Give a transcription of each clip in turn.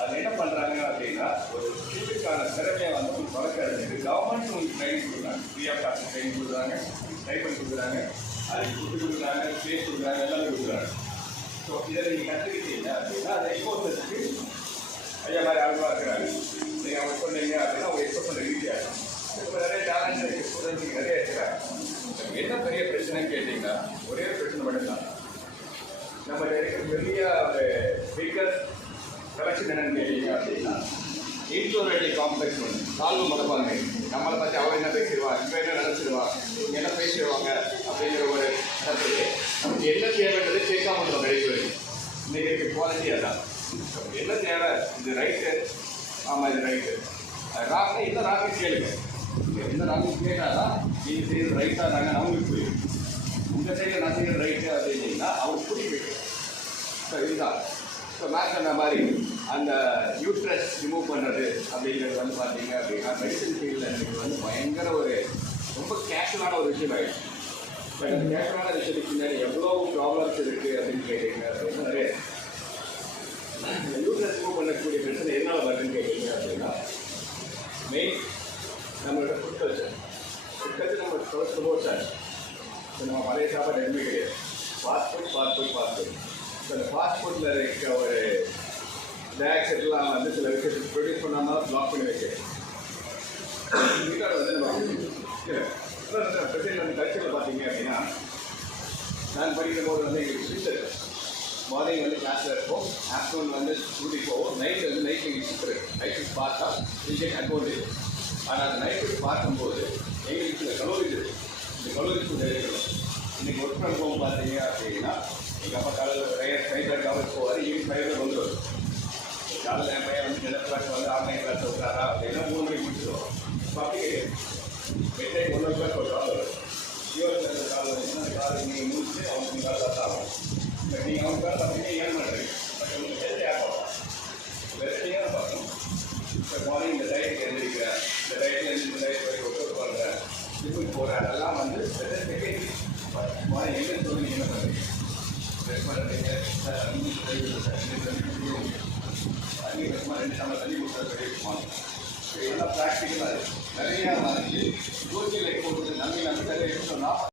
அது என்ன பண்ணுறாங்க அப்படின்னா ஒரு ஸ்கூலுக்கான திறமையை வந்து வளர்க்கறதுக்கு கவர்மெண்ட் உங்களுக்கு ட்ரைனிங் கொடுக்குறாங்க, ஃப்ரீயாக காசு ட்ரைனிங் கொடுக்குறாங்க, டைப்பன் கொடுக்குறாங்க, அதுக்கு ஃபுட்டு கொடுக்குறாங்க, ஸ்பேஸ் கொடுக்குறாங்க, எல்லாமே கொடுக்குறாங்க. ஸோ இதை நீங்கள் கற்றுக்கிட்டீங்க அப்படின்னா அதை எக்ஸ்போசருக்கு ஐயா மாதிரி ஆர்வமாக இருக்கிறாங்க. நீங்கள் அவங்க சொன்னீங்க அப்படின்னா அவங்க எக்ஸ்போஸ் பண்ண ஈஸியாக இருக்கும். இப்போ நிறைய டேலண்ட் இருக்குது, ஸ்டூடெண்ட்ஸுக்கு நிறைய இருக்கிறாங்க. என்ன பெரிய பிரச்சனைன்னு கேட்டிங்கன்னா ஒரே ஒரு பிரச்சனை மட்டும்தான். நம்ம இருக்கிற பெரிய ஒரு பிக்கஸ்ட் கலெக்ஷன் என்னன்னு கேட்டீங்க அப்படின்னா இன்ட்ரோவேட்டிவ் காம்ப்ளெக்ஸ் ஒன்று சால்வ் மறப்பாங்க. நம்மளை பற்றி அவன் என்ன பேசிடுவான், இப்போ என்ன நினச்சிடுவான், இவங்க என்ன பேசிடுவாங்க அப்படிங்கிற ஒரு இடத்துக்கு நமக்கு என்ன தேவைன்றது கேட்காம இருந்தோம் கடைசி வரைக்கும். இன்றைக்கி இருக்க குவாலிட்டியாக தான் என்ன தேவை, இது ரைட்டு, ஆமாம் இது ரைட்டு, ராக்கு என்ன ராக்கு கேளுங்க. எந்த ராக்கு கேட்டால் தான் நீங்கள் செய்யறது ரைட்டாக தாங்க அவங்களுக்கு புரியும். இந்த சைடில் நான் செய்யறது ரைட்டு அப்படின்னீங்கன்னா அவங்களுக்கு புரியும். ஸோ இதுதான். ஸோ மேக்ஸ் அந்த மாதிரி அந்த யூட்ரஸ் ரிமூவ் பண்ணுறது அப்படிங்கிறது வந்து பார்த்தீங்க அப்படின்னா மெடிசன் ஃபீல்டில் எனக்கு வந்து பயங்கர ஒரு ரொம்ப கேஷுவலான ஒரு விஷயம் ஆகிடுச்சு. பட் அந்த கேஷுவலான விஷயத்துக்கு பின்னாடி எவ்வளோ ப்ராப்ளம்ஸ் இருக்குது அப்படின்னு கேட்டீங்க அப்படின்னா நிறைய இந்த யூட்ரஸ் ரிமூவ் பண்ணக்கூடிய பிரச்சனை என்னால் வருதுன்னு கேட்டீங்க அப்படின்னா மெயின் நம்மளோட ஃபுட் கல்ச்சர் நம்ம சொல்லுவோம் சார். நம்ம பழைய சாப்பாடு எதுவுமே கிடையாது. ஃபாஸ்ட் ஃபுட் ஸோ அந்த ஃபாஸ்ட் ஃபுட்டில் இருக்க ஒரு டேக்ஸ்லாம் வந்து சில விஷயத்துக்கு ப்ரொடியூஸ் பண்ணாமல் பிளாக் பண்ணி வைக்கிறேன். வந்து நம்ம பிரச்சனை அந்த கல்ச்சரில் பார்த்தீங்க அப்படின்னா நான் படிக்கிற போது வந்து எங்களுக்கு ஸ்விட்ச் இருக்கும். மார்னிங் வந்து கிளாஸில் இருக்கும், ஆஃப்டர்நூன் வந்து ஸ்கூலுக்கு போவோம், நைட் வந்து நைட் எங்களுக்கு ஸ்விட்ச் இருக்கும். நைட்டுக்கு பார்த்தா நீங்கள் அக்கௌண்ட். ஆனால் அந்த நைட்டுக்கு பார்க்கும்போது எங்களுக்கு சில கலோரிஸ் இருக்குது. இந்த கலோரிஸ் கொஞ்சம் எடுக்கணும். இன்றைக்கி ஒர்க் ஃப்ரம் ஹோம் பார்த்தீங்க அப்படின்னா எங்கள் அப்பா காலையில் ரைட் காலேஜ் போவார், ஈவினிங் 5 வந்துடுவார். காலையில் என் பையன் வந்து 10 கிளாஸ் வந்து ஆன்லைன் கிளாஸ் விட்றாரா அப்படின்னா 3 மணிக்கு முடிச்சிடுவோம். இப்போ அப்படி கிடையாது. மிட்-நைட் 1 o'clock ஒரு கால் வரும். யூஎஸ் கால் வந்துச்சுன்னா அந்த கால் நீங்கள் முடிச்சுட்டு அவங்களுக்கு கால் தான் ஆகும். இப்போ நீங்கள் அவங்க கால் பார்த்தீங்கன்னா ஏன் பண்ணுறீங்க, பட் உங்களுக்கு ஹெல்த் ஆப் ஆகும். வெரைட்டியாக பார்க்கணும். இப்போ மார்னிங் இந்த டயட்டுக்கு எழுந்திரிக்கிறேன், இந்த டயட்டில் இந்த டயட் வரைக்கும் ஒர்க் பண்ணுறேன், ஜிம்முக்கு போகிறேன், அதெல்லாம் வந்து செகண்ட். மார்னிங் எங்கே சொல்லி நீங்கள் என்ன பண்ணுறீங்க, ட்ரெஸ் பண்ணுறீங்க, தண்ணி கஷ்டமாக 2 டம்ளர் தண்ணி கொடுத்தா கிடைக்குமா. இதெல்லாம் ப்ராக்டிக்கலாக நிறையா வந்து சோசியல் லைஃப் போட்டு நன்மை நிறைய இருக்குன்னு சொன்னால்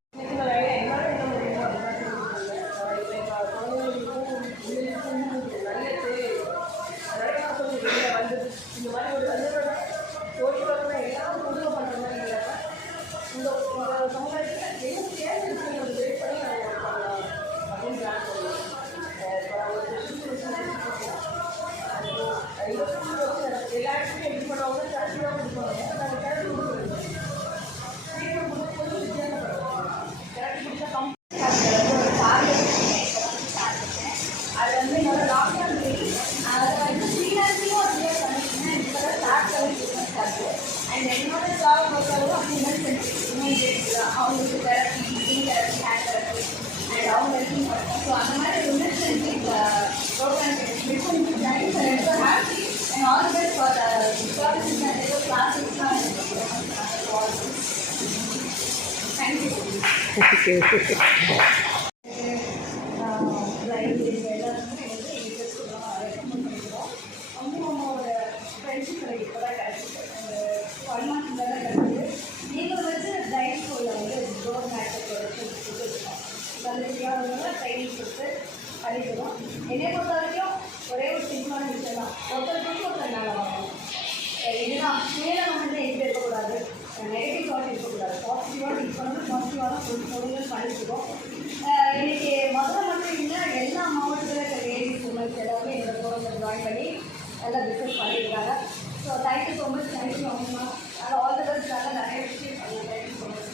and all the best for the services and the classes. Thank you. என்னை பொறுத்த வரைக்கும் ஒரே ஒரு சிம்பிளான விஷயம் தான், ஒருத்தருக்கு ஒருத்தர் மேலே வாங்கணும். இதுதான் சுயநலம் வந்து எங்கே இருக்கக்கூடாது, நெகட்டிவ் தாட் இருக்கக்கூடாது. பாசிட்டிவாக திங்க் பண்ணணும், பாசிட்டிவான பொருள்கள் பண்ணிட்டுருக்கோம். இன்றைக்கி மதுரை மட்டும் இல்லை, எல்லா மாவட்டத்தில் இருக்க லேடிஸ் உமன்ஸ் எல்லாருமே என்னோட ப்ரோக்ராம் ஜாயின் பண்ணி நல்லா பிஸ்னஸ் பண்ணியிருக்காங்க. So thank you so much. Thank you அம்மா. அது ஆல் தி பெஸ்ட். நிறைய விஷயம் பண்ணலாம். Thank you so much.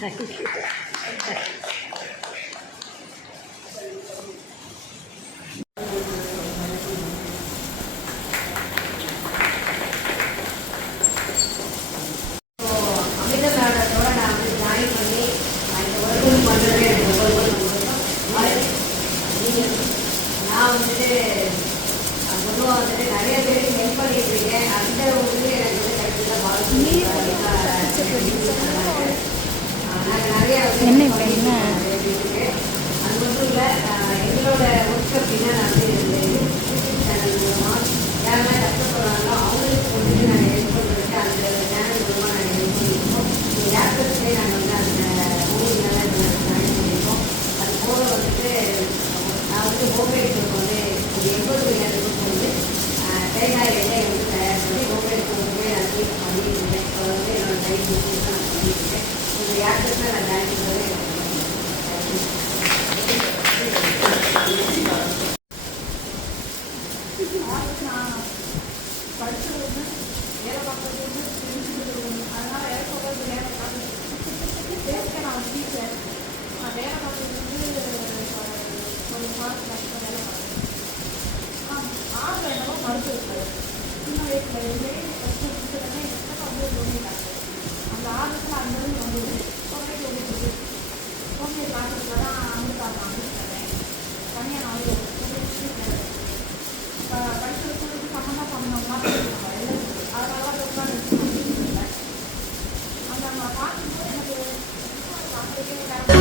Thank you. என்ன இப்போ என்ன அது மட்டும் இல்லை எங்களோட ஒர்க் அப்படின்னா நான் வந்து சேனல் மூலமாக யாரெல்லாம் கஷ்டப்படுறாங்களோ அவங்களுக்கு வந்துட்டு நாங்கள் ஹெல்ப் பண்ணுறதுக்கு அந்த சேனல் மூலமாக நாங்கள் ஹெல்ப் பண்ணியிருக்கோம். யாருக்கே நாங்கள் வந்து அந்த மூவிங்கெல்லாம் ஜாயின் பண்ணியிருக்கோம். அது போக வந்துட்டு நான் வந்து ஹோம்மேட்ஸுக்கு வந்து ஒரு 80,000 வந்து தேங்காய் எண்ணெய் வந்து தயார் பண்ணி ஹோம்மேட்ஸ் வந்து நான் டீச் பண்ணிட்டு இருக்கேன். இப்போ வந்து என்னோட டைப் பிஸ்னஸ் நான் பண்ணிட்டு இருக்கேன். இந்த யாருக்குமே நான் ஜாயின் பண்ணுறது நான் படித்தது ஒன்று வேலை பார்க்குறது ஒன்று தெரிஞ்சுக்கிறது ஒன்று. அதனால் வேலை பார்க்குறது வேலை பார்க்குறது பேசுகிறேன். நான் டீச்சர் நான் வேலை பார்க்குறது ஒரு மாதம் வேலை பார்க்குறேன். ஆறில் என்னவோ மருத்துவ சின்ன வயசில் இருந்தே ஃபஸ்ட்டு முடிச்சதுன்னா எத்தனை வந்து ஒன்றே டாக்டர் அந்த ஆர்வத்தில் அந்த அளவுக்கு வந்தது ஹோம்மேட் ஒன்று ஹோம்மேட் பார்க்குறதுல தான் அமிர்தேன் தனியாக நான் வந்து படிக்கிறதுக்கு சம்மந்தமாக பண்ணோம்னா அதனால தான் உட்காந்து அந்த பார்க்கும்போது எனக்கு பார்க்குறதுக்கே